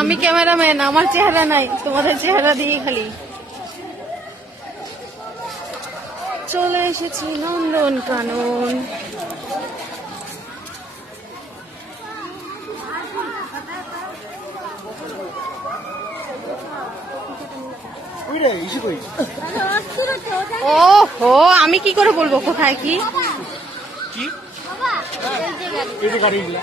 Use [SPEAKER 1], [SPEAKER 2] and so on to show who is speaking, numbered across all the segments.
[SPEAKER 1] আমি ক্যামেরাম্যান আমার চেহারা নাই তোমাদের চেহারা দিয়ে খালি। চলে এসেছি নন্দন কানন।
[SPEAKER 2] ওই রে ইসে কই?
[SPEAKER 1] ও হো আমি কি করে বলব কোথায় কি?
[SPEAKER 2] কি? গাড়ি। গুলা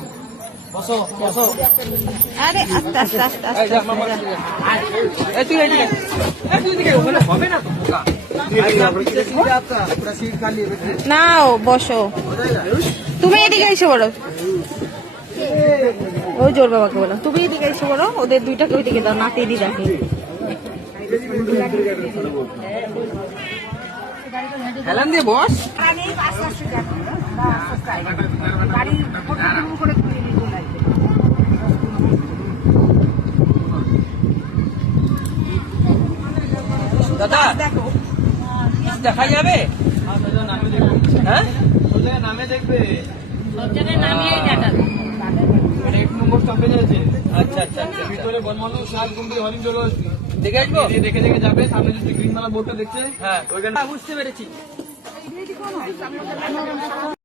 [SPEAKER 1] আরে আস্তে বসো। তুমি এদিকে এসে বলো ও জোর বাবাকে বলো। তুমি এদিকে এসে বলো ওদের দুইটাকে ওইদিকে দাও নাতি এদিকে দেখে।
[SPEAKER 2] দিয়ে বস। দাদা দেখো। দেখা যাবে? হ্যাঁ? নামে দেখবে এক নম্বর স্টপেজ আছে আচ্ছা আচ্ছা আচ্ছা। ভিতরে বনমালু সাত গুম্বি হরিণ চলে আসবে। দেখে আসব? দেখে দেখে যাবে সামনে যদি গ্রিন মালা বোর্ডটা দেখছে হ্যাঁ। ওইখানে বুঝতে পেরেছি।